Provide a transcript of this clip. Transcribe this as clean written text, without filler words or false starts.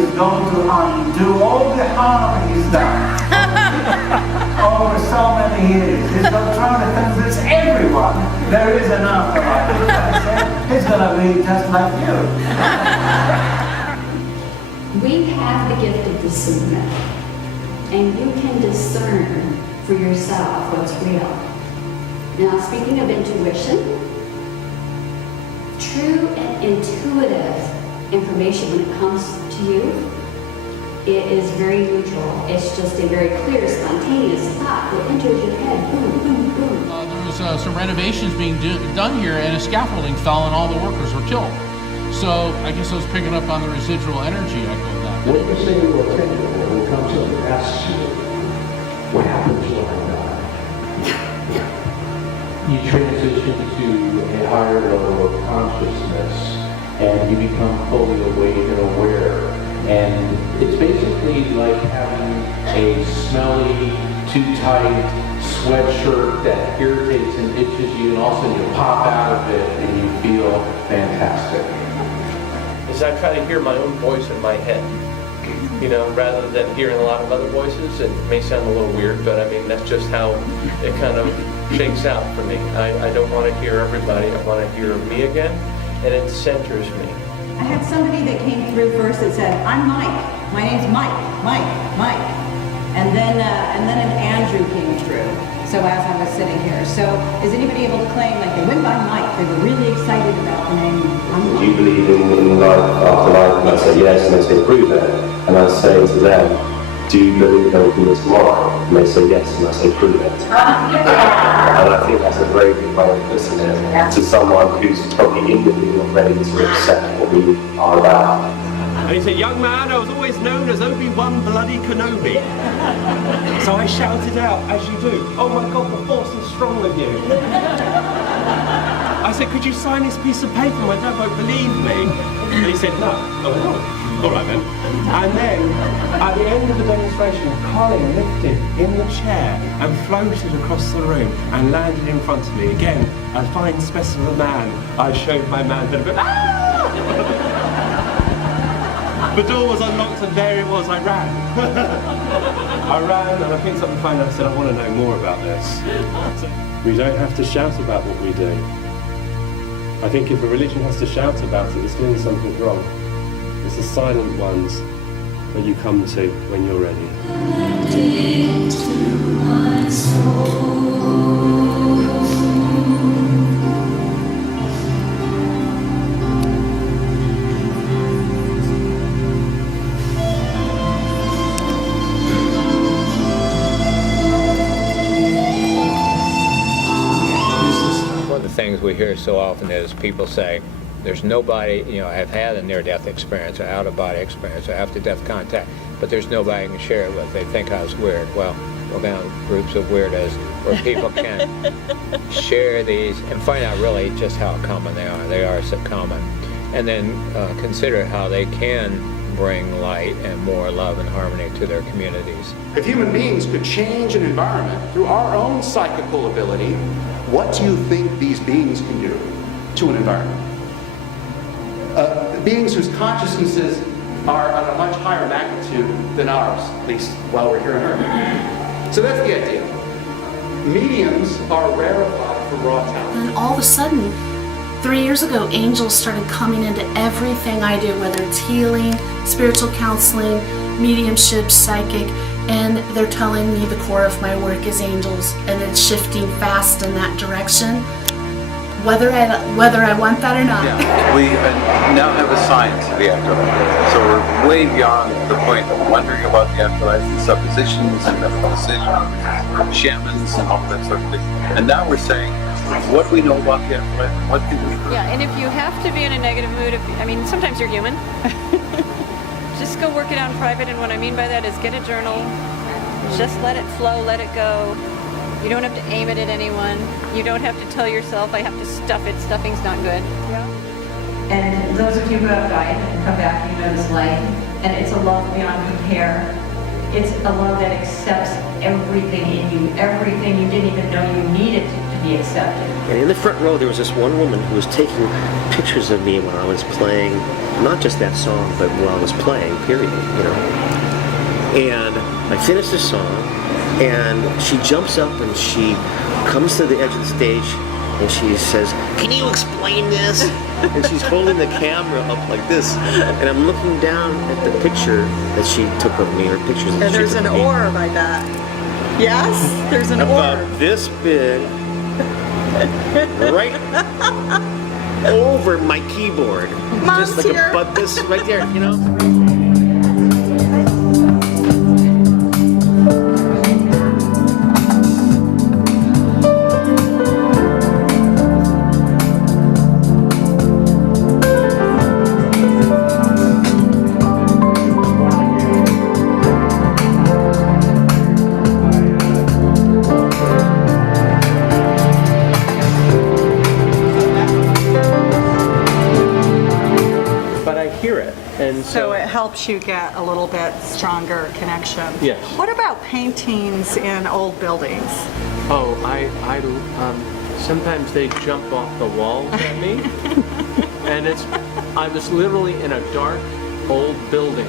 is going to undo all the harm he's done over so many years. He's going to try to convince everyone there is an afterlife. He's going to be just like you. We have the gift of discernment, and you can discern for yourself what's real. Now, speaking of intuition, true and intuitive information when it comes to you, it is very neutral. It's just a very clear, spontaneous thought that enters your head. Boom, boom, boom. There was some renovations being done here, and a scaffolding fell, and all the workers were killed. So I guess I was picking up on the residual energy echo of that. When you say to attention, when it comes up and asks you, what happens when I die? You transition to a higher level of consciousness, and you become fully awake and aware. And it's basically like having a smelly, too tight sweatshirt that irritates and itches you, and all of a sudden you pop out of it and you feel fantastic. Is I try to hear my own voice in my head, rather than hearing a lot of other voices. It may sound a little weird, but I mean, that's just how it kind of shakes out for me. I don't want to hear everybody. I want to hear me again, and it centers me. I had somebody that came through first that said, I'm Mike. My name's Mike. And then an Andrew came through. So as I was sitting here. So is anybody able to claim, like, they went by Mike, they were really excited about the name? Do you believe in life after life? And I say yes, and they say prove it. And I say to them, do you believe there will be a tomorrow? And they say yes, and I say prove it. And I think that's a very good way of listening to someone who's probably inwardly not ready to accept what we are about. And he said, young man, I was always known as Obi-Wan Bloody Kenobi. So I shouted out, as you do, oh my God, the force is strong with you. I said, could you sign this piece of paper? My dad won't believe me. And he said, no. I went, oh, all right then. And then, at the end of the demonstration, Colin lifted in the chair and floated across the room and landed in front of me. Again, a fine specimen of a man. I showed my manhood, but the door was unlocked and there it was, I ran. I ran and I picked up the phone and I said, I want to know more about this. We don't have to shout about what we do. I think if a religion has to shout about it, it's doing something wrong. It's the silent ones that you come to when you're ready. Things we hear so often is people say, there's nobody, have had a near-death experience or out-of-body experience or after-death contact, but there's nobody I can share it with. They think I was weird. Well, we're going to have groups of weirdos where people can share these and find out really just how common they are. They are so common. And then consider how they can bring light and more love and harmony to their communities. If human beings could change an environment through our own psychical ability, what do you think these beings can do to an environment? Beings whose consciousnesses are at a much higher magnitude than ours, at least while we're here on Earth. So that's the idea. Mediums are rarefied for raw talent. And all of a sudden, 3 years ago, angels started coming into everything I do, whether it's healing, spiritual counseling, mediumship, psychic, and they're telling me the core of my work is angels, and it's shifting fast in that direction, whether I want that or not. Yeah, we now have a science of the afterlife, so we're way beyond the point of wondering about the afterlife and suppositions and metaphysics, shamans and all that sort of thing. And now we're saying, what do we know about the afterlife? What can we do? Yeah, and if you have to be in a negative mood, sometimes you're human. Just go work it out in private, and what I mean by that is get a journal, just let it flow, let it go. You don't have to aim it at anyone. You don't have to tell yourself, I have to stuff it. Stuffing's not good. Yeah. And those of you who have died and come back, you know this light, and it's a love beyond compare. It's a love that accepts everything in you, everything you didn't even know you needed to to be accepted. And in the front row, there was this one woman who was taking pictures of me when I was playing, not just that song, but while I was playing, period, you know. And I finished the song, and she jumps up and she comes to the edge of the stage, and she says, "Can you explain this?" And she's holding the camera up like this, and I'm looking down at the picture that she took of me, or pictures that And she there's took an of me. orb, I bet. Yes, there's an About orb. this big, right over my keyboard. Mom's Just like here. but this right there, you know? But I hear it, and So it helps you get a little bit stronger connection. Yes. What about paintings in old buildings? Oh, sometimes they jump off the walls at me, and I was literally in a dark old building